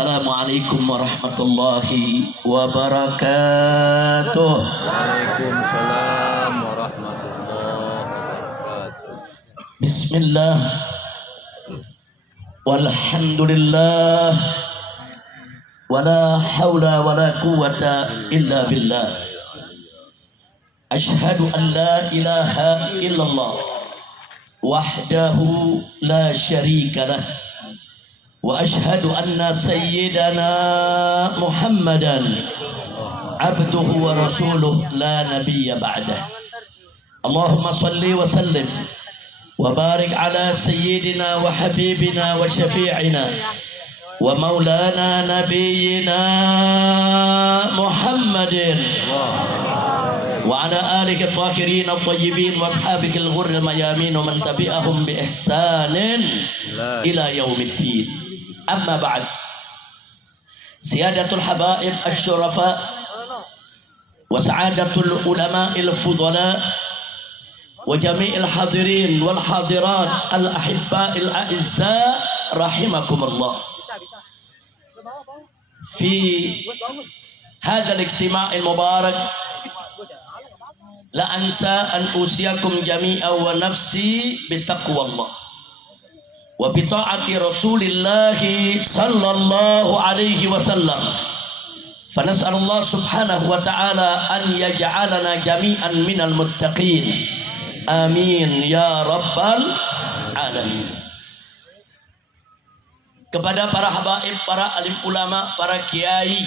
Assalamualaikum warahmatullahi wabarakatuh. Waalaikumsalam warahmatullahi wabarakatuh. Bismillah walhamdulillah wala hawla wala quwwata illa billah. Ashhadu an la ilaha illallah wahdahu la syarika lah. Wa ashhadu anna sayyidana Muhammadan abduhu wa rasuluh la nabiyya ba'dah. Allahumma salli wa sallim wa barik ala sayyidina wa habibina wa syafi'ina wa maulana nabiyyina Muhammadin wa ala alihi at-tahirin at-tayyibin wa ashabihi al-ghurr al-mayamin wa man tabi'ahum bi ihsanin ila yaumiddin. Amma ba'd. Siyadatul habaib asy-syurafa wa sa'adatul ulama'il fudala wa jami'il hadirin wal hadirat al ahibba'il a'izza rahimakumullah. Fi hadha al-ijtima'il mubarak la ansa an usiyakum jami'a wa nafsi bitaqwallah wa bi ta'ati Rasulillah sallallahu alaihi wasallam. Fa nas'alullah subhanahu wa ta'ala an yaj'alana jami'an minal muttaqin. Amin ya rabbal alamin. Kepada para habaib, para alim ulama, para kiai,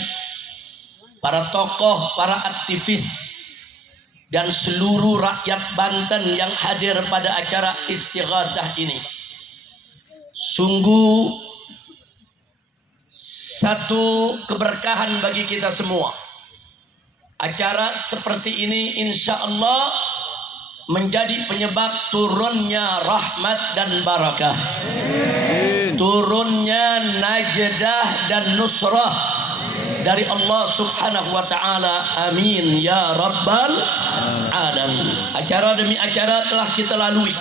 para tokoh, para aktivis dan seluruh rakyat Banten yang hadir pada acara istighatsah ini, sungguh satu keberkahan bagi kita semua. Acara seperti ini insya Allah menjadi penyebab turunnya rahmat dan barakah, turunnya najdah dan nusrah dari Allah subhanahu wa ta'ala. Amin ya rabbal alamin. Acara demi acara telah kita lalui.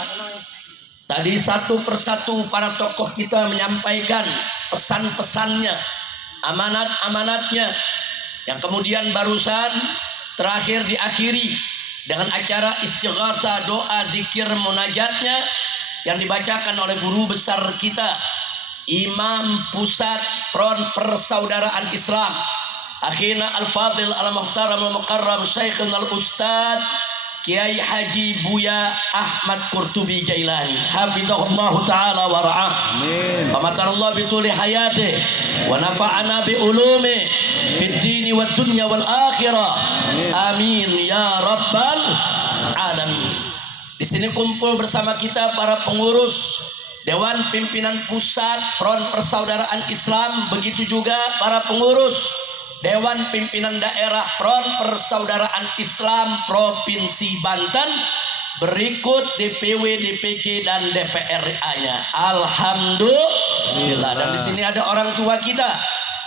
Tadi satu persatu para tokoh kita menyampaikan pesan-pesannya, amanat-amanatnya, yang kemudian barusan terakhir diakhiri dengan acara istighatsah, doa, zikir, munajatnya yang dibacakan oleh guru besar kita, Imam Pusat Front Persaudaraan Islam, Akhina Al-Fadil Al-Muhtaram Al-Mukarram Syekhuna Al-Ustad Kiai Haji Buya Ahmad Qurtubi Jailani, hafizahullah ta'ala wa ra'ah. Amin. Famatarallah bituli hayati wa nafa'ana bi ulumi fid dini wad dunya wal akhirah. Amin ya rabbal alamin. Di sini kumpul bersama kita para pengurus Dewan Pimpinan Pusat Front Persaudaraan Islam, begitu juga para pengurus Dewan Pimpinan Daerah Front Persaudaraan Islam Provinsi Banten, berikut DPW, DPG dan DPRA-nya. Alhamdulillah. Dan di sini ada orang tua kita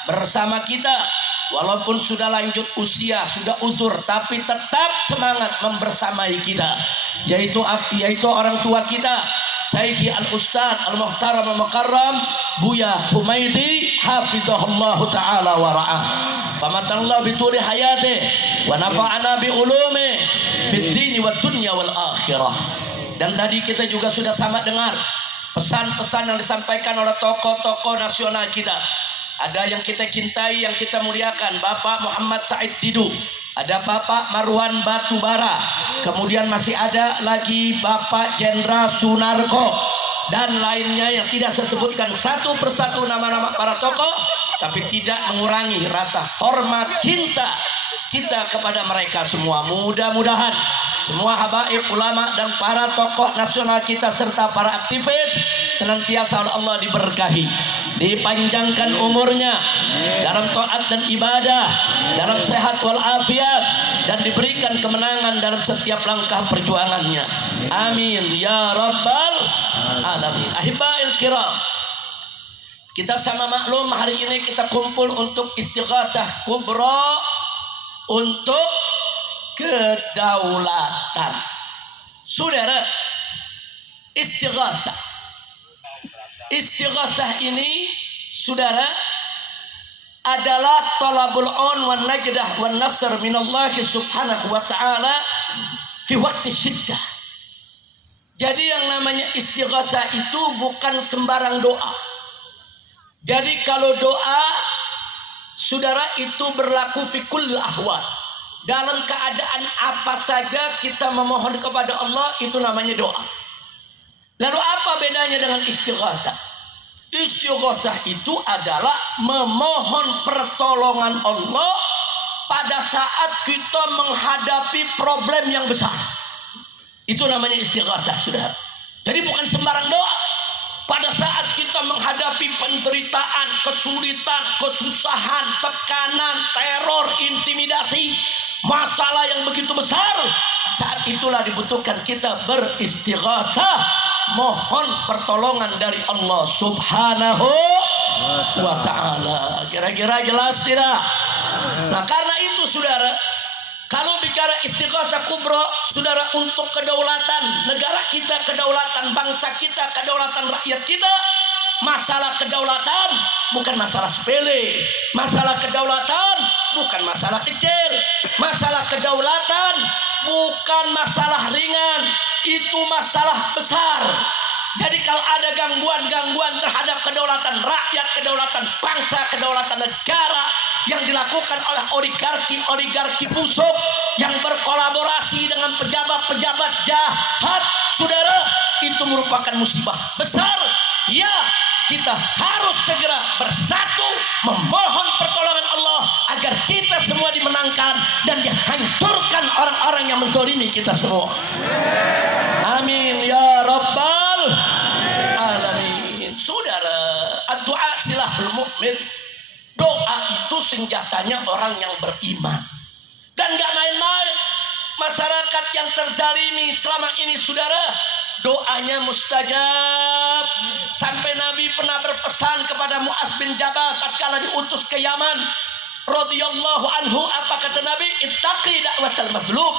bersama kita, walaupun sudah lanjut usia, sudah uzur, tapi tetap semangat membersamai kita, yaitu orang tua kita Syekh Al-Ustad Al-Muhtaram Al-Mukarram Buya Humaidi, hafizahullah ta'ala wa ra'ah. Famatallah bituli hayati wa nafa'ana bi ulumi fid dini wad dunya wal akhirah. Dan tadi kita juga sudah sama dengar pesan-pesan yang disampaikan oleh tokoh-tokoh nasional kita. Ada yang kita cintai, yang kita muliakan, Bapak Muhammad Said Didu, ada Bapak Marwan Batubara, kemudian masih ada lagi Bapak Jenderal Sunarko, dan lainnya yang tidak saya sebutkan satu persatu nama-nama para tokoh, tapi tidak mengurangi rasa hormat cinta kita kepada mereka semua. Mudah-mudahan semua habaib, ulama dan para tokoh nasional kita serta para aktivis senantiasa oleh Allah diberkahi, dipanjangkan umurnya dalam taat dan ibadah, dalam sehat walafiat, dan diberikan kemenangan dalam setiap langkah perjuangannya. Amin ya rabbal alamin. Ahibail kiram, kita sama maklum hari ini kita kumpul untuk istighatsah kubra, untuk kedaulatan. Saudara, istighatsah ini, saudara, adalah talabul on wan najdah wan nasr minallahi subhanahu wa ta'ala fi waqti syiddah. Jadi yang namanya istighatsah itu bukan sembarang doa. Jadi kalau doa saudara itu berlaku fi kulli ahwal. Dalam keadaan apa saja kita memohon kepada Allah itu namanya doa. Lalu apa bedanya dengan istighatsah? Istighatsah itu adalah memohon pertolongan Allah pada saat kita menghadapi problem yang besar. Itu namanya istighatsah, saudara. Jadi bukan sembarang doa. Pada saat kita menghadapi penderitaan, kesulitan, kesusahan, tekanan, teror, intimidasi, masalah yang begitu besar, saat itulah dibutuhkan kita beristighatsah, mohon pertolongan dari Allah subhanahu wa ta'ala. Kira-kira jelas tidak? Nah karena itu saudara, kalau bicara istighatsah kubra, saudara, untuk kedaulatan negara kita, kedaulatan bangsa kita, kedaulatan rakyat kita, masalah kedaulatan bukan masalah sepele. Masalah kedaulatan bukan masalah kecil. Masalah kedaulatan bukan masalah ringan. Itu masalah besar. Jadi kalau ada gangguan-gangguan terhadap kedaulatan rakyat, kedaulatan bangsa, kedaulatan negara yang dilakukan oleh oligarki busuk yang berkolaborasi dengan pejabat-pejabat jahat, saudara, itu merupakan musibah besar. Ya, kita harus segera bersatu memohon pertolongan Allah agar kita semua dimenangkan dan dihancurkan orang-orang yang menzalimi kita semua. Amin ya rabbal alamin. Saudara, doa silahul mukmin. Doa itu senjatanya orang yang beriman. Dan gak main-main. Masyarakat yang terzalimi selama ini, saudara, doanya mustajab. Sampai Nabi pernah berpesan kepada Mu'adz bin Jabal tatkala diutus ke Yaman radhiyallahu anhu, apa kata Nabi? Ittaqi da'watal mazlum.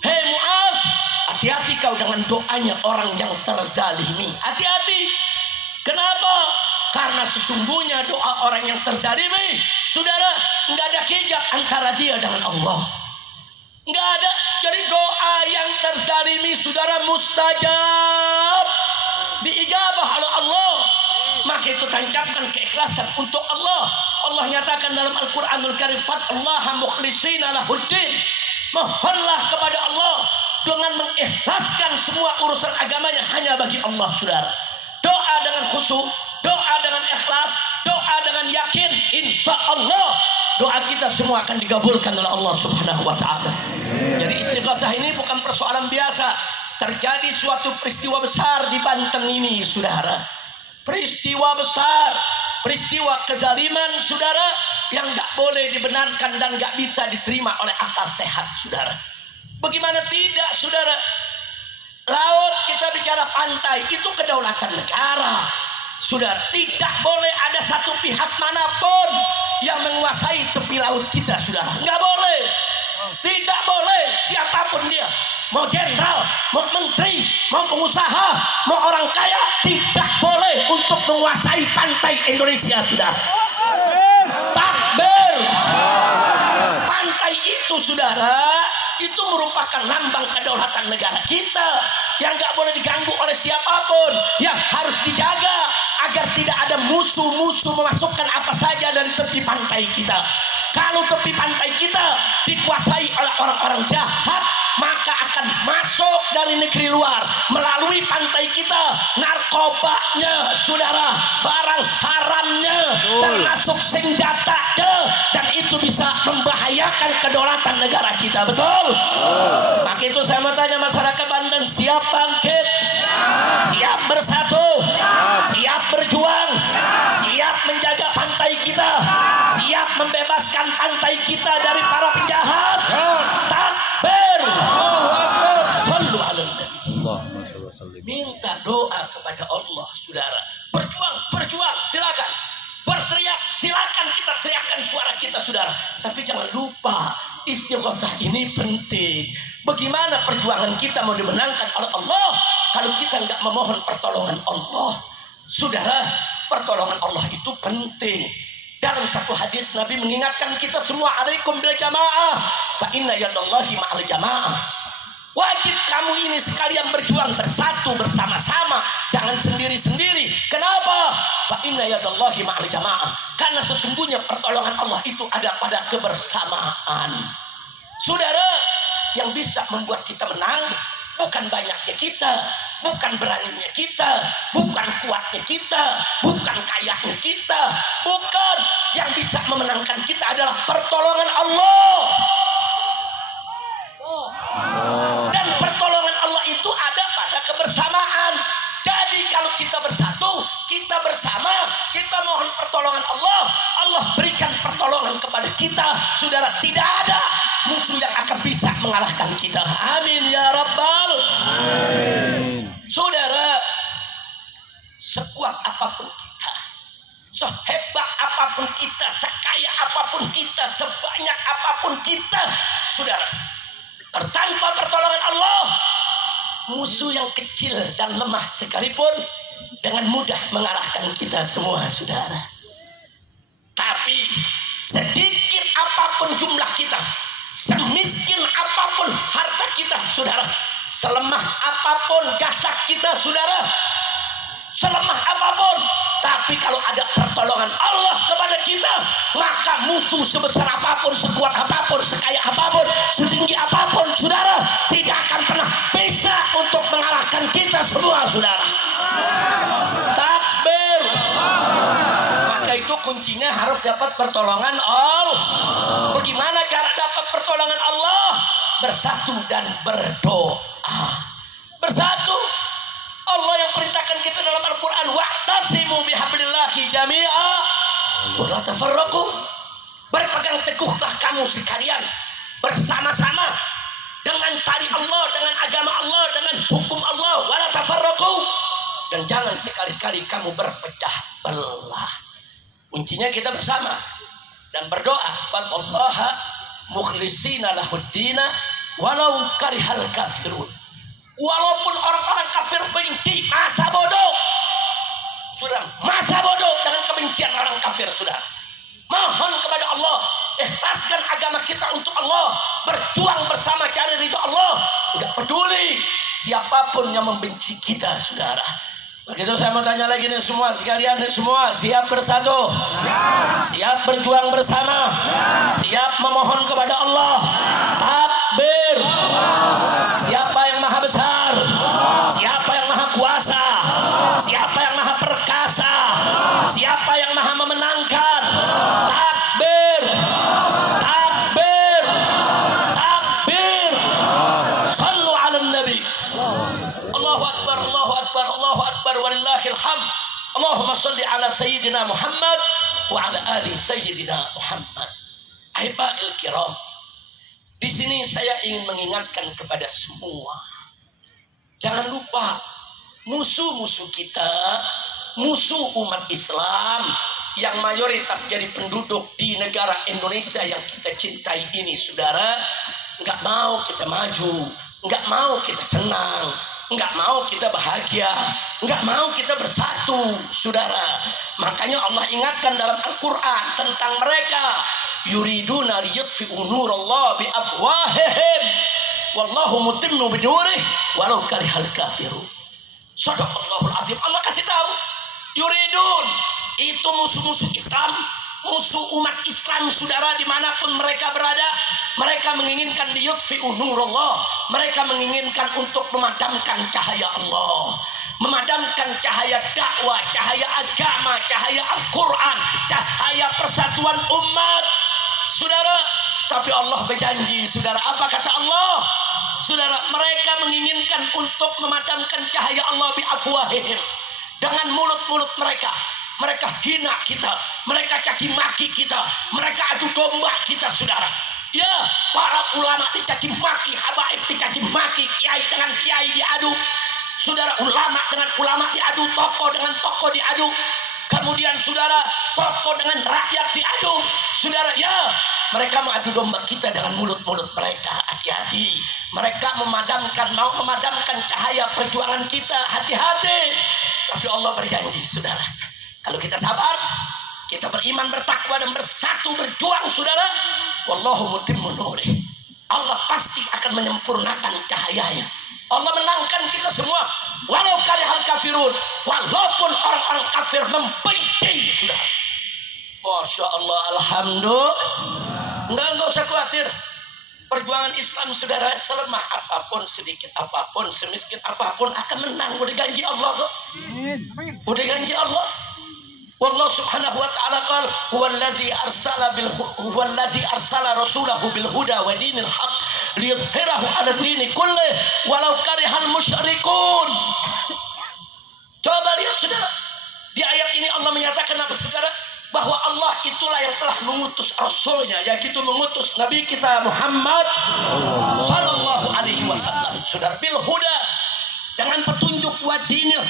Hei Mu'adz, hati-hati kau dengan doanya orang yang terzalimi. Hati-hati. Kenapa? Karena sesungguhnya doa orang yang terzalimi, saudara, nggak ada hijab antara dia dengan Allah. Nggak ada. Jadi doa yang terzalimi, saudara, mustajab, diijabah oleh Allah. Maka itu tancapkan keikhlasan untuk Allah. Allah nyatakan dalam Al-Quranul Karim, "Fattallaha mukhlishina lahuddin." Mohonlah kepada Allah dengan mengikhlaskan semua urusan agamanya hanya bagi Allah, saudara. Doa dengan khusyuk, doa dengan ikhlas, doa dengan yakin, insya Allah doa kita semua akan dikabulkan oleh Allah subhanahu wa ta'ala. Jadi istighatsah ini bukan persoalan biasa. Terjadi suatu peristiwa besar di Banten ini, saudara. Peristiwa besar, peristiwa kezaliman, saudara, yang gak boleh dibenarkan dan gak bisa diterima oleh akal sehat, saudara. Bagaimana tidak, saudara? Laut, kita bicara pantai, itu kedaulatan negara. Saudara, tidak boleh ada satu pihak manapun yang menguasai tepi laut kita, saudara. Nggak boleh. Tidak boleh, siapapun dia. Mau jenderal, mau menteri, mau pengusaha, mau orang kaya, tidak boleh untuk menguasai pantai Indonesia, saudara. Takbir. Pantai itu, saudara, itu merupakan lambang kedaulatan negara kita yang nggak boleh diganggu oleh siapapun, yang harus dijaga agar tidak ada musuh-musuh memasukkan apa saja dari tepi pantai kita. Kalau tepi pantai kita dikuasai oleh orang-orang jahat, maka akan masuk dari negeri luar melalui pantai kita narkobanya, saudara, barang haramnya, termasuk senjatanya, dan itu bisa membahayakan kedaulatan negara kita. Betul? Maka itu saya mau tanya masyarakat Banten, siap bangkit, siap bersatu, siap berjuang, siap menjaga pantai kita, siap membebaskan pantai kita dari para penjahat. Takbir. Sallu ala nabi. Minta doa kepada Allah, saudara. Berjuang, silakan. Berteriak, silakan kita teriakkan suara kita, saudara. Tapi jangan lupa, istighatsah ini penting. Bagaimana perjuangan kita mau dimenangkan oleh Allah kalau kita nggak memohon pertolongan Allah? Saudara, pertolongan Allah itu penting. Dalam satu hadis Nabi mengingatkan kita semua, alaikum bil jamaah fa inna yadallahi ma'al jamaah. Wajib kamu ini sekalian berjuang bersatu bersama-sama, jangan sendiri-sendiri. Kenapa? Fa inna yadallahi ma'al jamaah. Karena sesungguhnya pertolongan Allah itu ada pada kebersamaan. Saudara, yang bisa membuat kita menang bukan banyaknya kita, bukan beraninya kita, bukan kuatnya kita, bukan kayanya kita, bukan. Yang bisa memenangkan kita adalah pertolongan Allah. Dan pertolongan Allah itu ada pada kebersamaan. Jadi kalau kita bersatu, kita bersama, kita mohon pertolongan Allah, Allah berikan pertolongan kepada kita. Saudara, tidak ada musuh yang akan bisa mengalahkan kita. Amin ya Rabbal. Saudara, sekuat apapun kita, sehebat apapun kita, sekaya apapun kita, sebanyak apapun kita, saudara, tanpa pertolongan Allah, musuh yang kecil dan lemah sekalipun dengan mudah mengalahkan kita semua, saudara. Tapi sedikit apapun jumlah kita, semiskin apapun harta kita, saudara, selemah apapun jasad kita, saudara, selemah apapun, tapi kalau ada pertolongan Allah kepada kita, maka musuh sebesar apapun, sekuat apapun, sekaya apapun, setinggi apapun, saudara, tidak akan pernah bisa untuk mengalahkan kita semua, saudara. Takbir. Maka itu kuncinya harus dapat pertolongan Allah. Bagaimana cara dapat pertolongan Allah? Bersatu dan berdoa. Bersatu. Allah yang perintahkan kita dalam Al-Quran, wa'tasimu bihablillahi jami'a wa la tafarraqu. Berpegang teguhlah kamu sekalian bersama-sama dengan tali Allah, dengan agama Allah, dengan hukum Allah, wa la tafarraqu. Dan jangan sekali-kali kamu berpecah belah. Kuncinya kita bersama dan berdoa, fadhallaha mukhlishina lahuddina walau karihal kafirun. Walaupun orang-orang kafir benci, masa bodoh, sudah masa bodoh dengan kebencian orang kafir, sudah mohon kepada Allah, ikhlaskan agama kita untuk Allah, berjuang bersama cari ridho Allah, tidak peduli siapapun yang membenci kita, saudara. Begitu saya mau tanya lagi nih semua sekalian, nih semua siap bersatu, siap berjuang bersama, siap memohon kepada Allah. Takbir. Siapa yang maha besar? Siapa yang maha kuasa? Siapa yang maha perkasa? Siapa yang maha memenangkan? Takbir. Takbir. Takbir. Sallu ala nabi. Allahu akbar, Allahu akbar, Allahu akbar, walillahil hamd. Allahumma salli ala sayyidina Muhammad wa ala ali sayyidina Muhammad. Ahibail kiram, di sini saya ingin mengingatkan kepada semua, jangan lupa musuh-musuh kita, musuh umat Islam yang mayoritas jadi penduduk di negara Indonesia yang kita cintai ini, saudara, nggak mau kita maju, nggak mau kita senang, nggak mau kita bahagia, nggak mau kita bersatu, saudara. Makanya Allah ingatkan dalam Al-Quran tentang mereka, yuriduna liyutfi'u nurallah biafwahihim wallahu mutimmu binurih walau karihal kafirun. Shadaqallahul azim. Allah kasih tahu, yuridun itu musuh-musuh Islam, musuh umat Islam, saudara, dimanapun mereka berada, mereka menginginkan liyutfi'u nurallah, mereka menginginkan untuk memadamkan cahaya Allah, memadamkan cahaya dakwah, cahaya agama, cahaya Al-Quran, cahaya persatuan umat, saudara. Tapi Allah berjanji, saudara, apa kata Allah? Saudara, mereka menginginkan untuk memadamkan cahaya Allah biafwahihim, dengan mulut-mulut mereka. Mereka hina kita, mereka caci maki kita, mereka adu domba kita, saudara. Ya, para ulama dicaci maki, habaib dicaci maki, kiai dengan kiai diadu, saudara, ulama dengan ulama diadu, tokoh dengan tokoh diadu, kemudian saudara, tokoh dengan rakyat diadu, saudara. Ya, mereka mengadu domba kita dengan mulut-mulut mereka. Hati-hati, mereka mau memadamkan cahaya perjuangan kita, hati-hati. Tapi Allah berjanji, saudara, kalau kita sabar, Kita beriman, bertakwa dan bersatu berjuang saudara. Wallahu mutimmu nurih. Allah pasti akan menyempurnakan cahayanya. Allah menangkan kita semua. Walau karihal kafirun, walaupun orang-orang kafir membenci saudara. Masya Allah, alhamdulillah. Enggak usah khawatir. Perjuangan Islam saudara, selemah apapun, sedikit apapun, semiskin apapun akan menang. Udah janji Allah kok. Udah janji Allah. Wallahu subhanahu wa ta'ala qala huwallazi arsala rasulahu bil huda wa dinil haq liyudhhirahu 'ala dini kulli walau karihal musyrikun. Coba lihat saudara. Di ayat ini Allah menyatakan apa saudara? Bahwa Allah itulah yang telah mengutus Rasulnya, yaitu mengutus Nabi kita Muhammad sallallahu alaihi wasallam. Saudara, bil huda, dengan petunjuk wa dinil